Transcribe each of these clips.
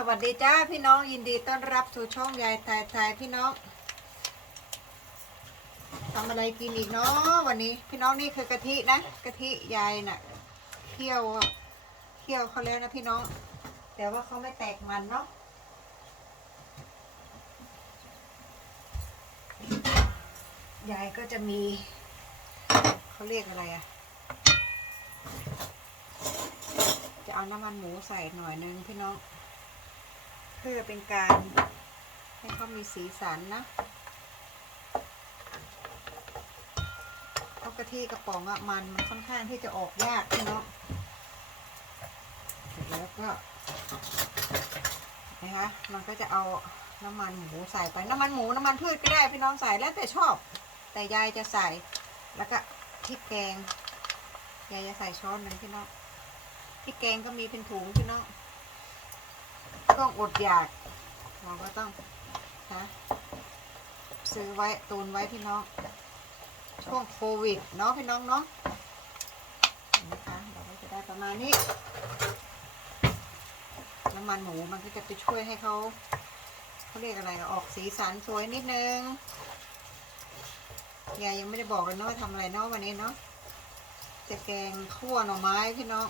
สวัสดีจ้าพี่น้องยินดีต้อนรับสู่ช่องยายไทยไทยพี่น้องทำอะไรกินอีกเนาะวันนี้ พี่น้องนี่คือกะทินะกะทิยายน่ะเคี่ยวเคี่ยวเขาแล้วนะพี่น้องแต่ว่าเขาไม่แตกมันเนาะยายก็จะมีเขาเรียกอะไรอะจะเอาน้ำมันหมูใส่หน่อยนึงพี่น้อง พื่อเป็นการให้เขามีสีสันนะเพราะกะทิกระป๋องอะมันมันค่อนข้างที่จะออกยากพี่น้องเสร็จแล้วก็นะคะมันก็จะเอาน้ำมันหมูใส่ไปน้ำมันหมูน้ำมันพืชก็ได้พี่น้องใส่แล้วแต่ชอบ แต่ยายจะใส่แล้วก็พริกแกงยายจะใส่ช้อนหนึ่งพี่น้องพริกแกงก็มีเป็นถุงพี่น้อง ต้องอดอยากเราก็ต้องนะซื้อไว้ตูนไว้พี่น้อง ช่วงโควิดเนาะพี่น้องเนาะนะคะเราก็จะได้ประมาณนี้น้ำมันหมูมันก็จะไปช่วยให้เขาเขาเรียกอะไรออกสีสันสวยนิดนึงยายยังไม่ได้บอกเลยเนาะทำอะไรเนาะวันนี้เนาะจะแกงขั่วหน่อไม้พี่น้อง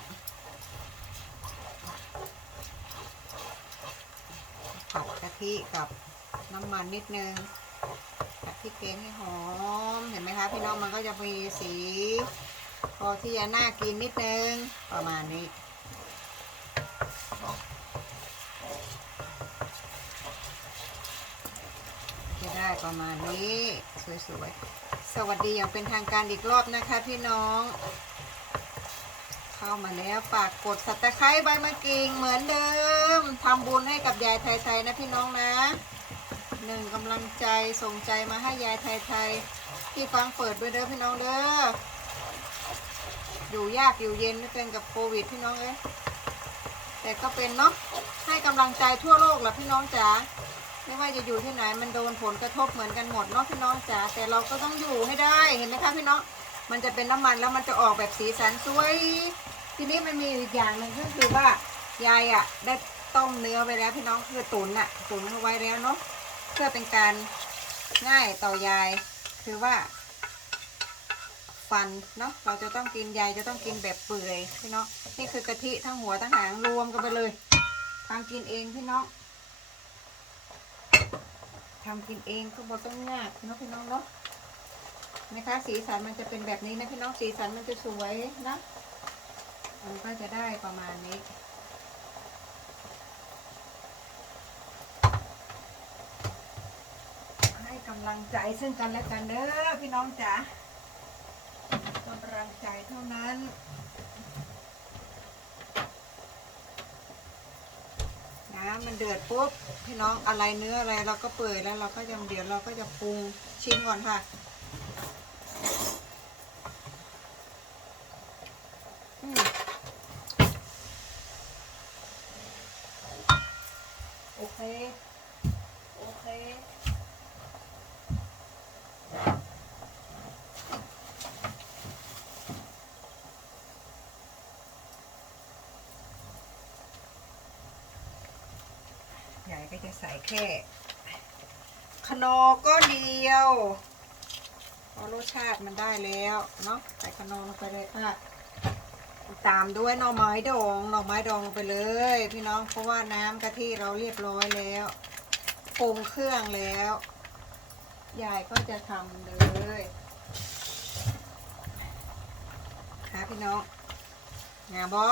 ผัดกะ ทิกับน้ำมันนิดนึงผัดพริกแกงให้หอม เห็นไหมคะพี่น้องมันก็จะมีสี พอที่จะน่ากินนิดนึง ประมาณนี้จะได้ประมาณนี้ สวยๆ สวัสดีอย่างเป็นทางการอีกรอบนะคะพี่น้อง เข้ามาแล้วฝากกดสับตะไคร้ใบมะกรูดเหมือนเดิมทำบุญให้กับยายไทยๆนะพี่น้องนะหนึ่งกำลังใจส่งใจมาให้ยายไทยๆที่ฟังเปิดด้วยเด้อพี่น้องเด้ออยู่ยากอยู่เย็นไม่เป็นกับโควิดพี่น้องเอ้ยแต่ก็เป็นเนาะให้กำลังใจทั่วโลกแหละพี่น้องจ๋าไม่ว่าจะอยู่ที่ไหนมันโดนผลกระทบเหมือนกันหมดเนาะพี่น้องจ๋าแต่เราก็ต้องอยู่ให้ได้เห็นไหมคะพี่น้องมันจะเป็นน้ำมันแล้วมันจะออกแบบสีสันสวย ทีนี้มันมีอีกอย่างหนึ่งก็คือว่ายายอะได้ต้มเนื้อไว้แล้วพี่น้องคือตุ๋นอะตุ๋นเอาไว้แล้วเนาะเพื่อเป็นการง่ายต่อยาย คือว่า ฟันเนาะเราจะต้องกินยายจะต้องกินแบบเปื่อยพี่น้องนี่คือกะทิทั้งหัวทั้งหางรวมกันไปเลยทำกินเองพี่น้องทำกินเองก็บอกต้องยากเนาะพี่น้องเนาะนะคะสีสันมันจะเป็นแบบนี้นะพี่น้องสีสันมันจะสวยนะ มันก็จะได้ประมาณนี้ให้กำลังใจซึ่งกันและกันเด้อพี่น้องจ๋ากำลังใจเท่านั้นน้ำมันเดือดปุ๊บพี่น้องอะไรเนื้ออะไรเราก็เปื่อยแล้วเราก็จะเดี๋ยวเราก็จะปรุงชิมก่อนค่ะ อืมโอ เค โอเคใหญ่ก็จะใส่แค่ขนอก็เดียวเพราะรสชาติมันได้แล้ว เนาะใส่ขนอลงไปเลยค่ะ ตามด้วยหน่อไม้ดองหน่อไม้ดองลงไปเลย พี่น้องเพราะว่าน้ำกะทิเราเรียบร้อยแล้วปรุงเครื่องแล้วยายก็จะทำเลยคะพี่น้องงาบอ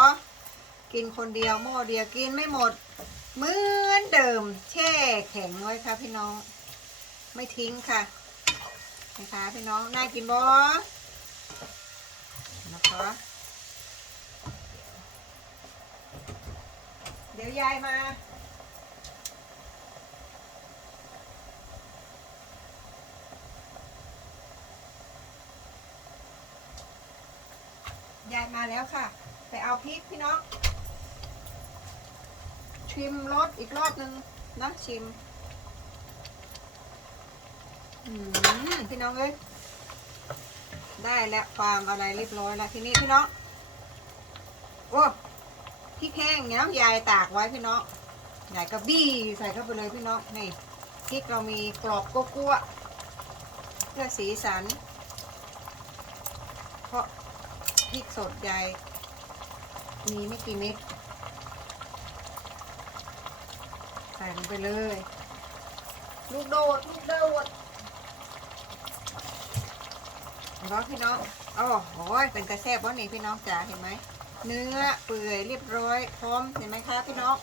กินคนเดียวหม้อเดียวกินไม่หมดเหมือนเดิม แช่แข็งไว้ค่ะพี่น้อง ไม่ทิ้งค่ะนะคะพี่น้องน่ากินบอนะคะ เดี๋ยวยายมา ยายมาแล้วค่ะ ไปเอาพริกพี่น้อง ชิมรสอีกรอบนึงนะชิม อืมพี่น้องเอ้ย ได้แล้วความอะไรเรียบร้อยแล้วทีนี้พี่น้อง โอ้ ริกแห้งเนี้ยยายตากไว้พี่น้องใหญ่ก็บี้ใส่เข้าไปเลยพี่น้องนี่พริกเรามีกรอบกัวกัวๆเพื่อสีสัน เพราะพริกสดใหญ่มีไม่กี่เม็ดใส่ลงไปเลย ลูกโดด ลูกโดดเห็นไหมพี่น้องอ๋อโอ้ยเป็นกระแซบวะนี่พี่น้องจ๋าเห็นไหม เนื้อเปื่อยเรียบร้อยพร้อมเห็นไหมคะพี่น้อง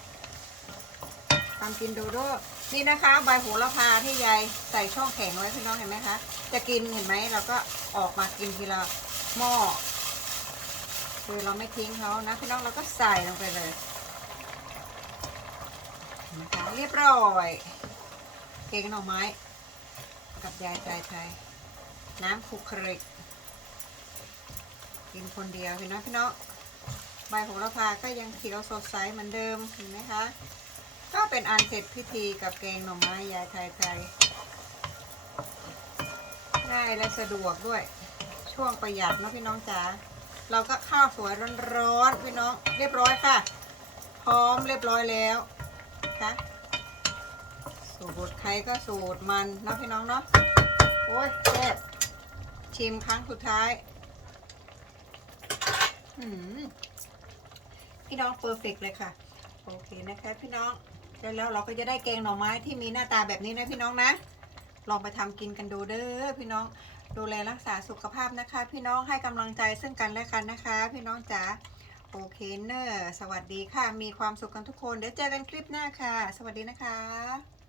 ตามกินดูด้นี่นะคะใบโหระพาที่ยายใส่ช่องแข็งไว้พี่น้องเห็นไหมคะ จะกินเห็นไหมเราก็ออกมากินทีละหม้อคือเราไม่ทิ้งเขานะพี่น้องเราก็ใส่ลงไปเลยนะคะเรียบร้อยเกงหน่อไม้ กับยายใจไทยน้ำคุกคลิกกินคนเดียวเห็นไหมพี่น้อง ใบโหระพาก็ยังเขียวสดใสเหมือนเดิมเห็นไหมคะ ก็เป็นอันเสร็จพิธีกับแกงหน่อไม้ยายไทยไทยง่ายและสะดวกด้วย ช่วงประหยัดนะพี่น้องจ๋าเราก็ข้าวสวยร้อนๆพี่น้องเรียบร้อยค่ะ พร้อมเรียบร้อยแล้วคะสูตรใครก็สูตรมันนะพี่น้องเนาะโอ้ยแซ่บชิมครั้งสุดท้าย อืม พี่น้องเพอร์เฟกเลยค่ะ โอเคนะคะ พี่น้องแล้วแล้วเราก็จะได้แกงหน่อไม้ที่มีหน้าตาแบบนี้นะพี่น้องนะ ลองไปทำกินกันดูเด้อพี่น้องดูแลรักษาสุขภาพนะคะ พี่น้องให้กำลังใจซึ่งกันและกันนะคะ พี่น้องจ๋าโอเคเนอร์สวัสดีค่ะ มีความสุขกันทุกคน เดี๋ยวเจอกันคลิปหน้าค่ะ สวัสดีนะคะ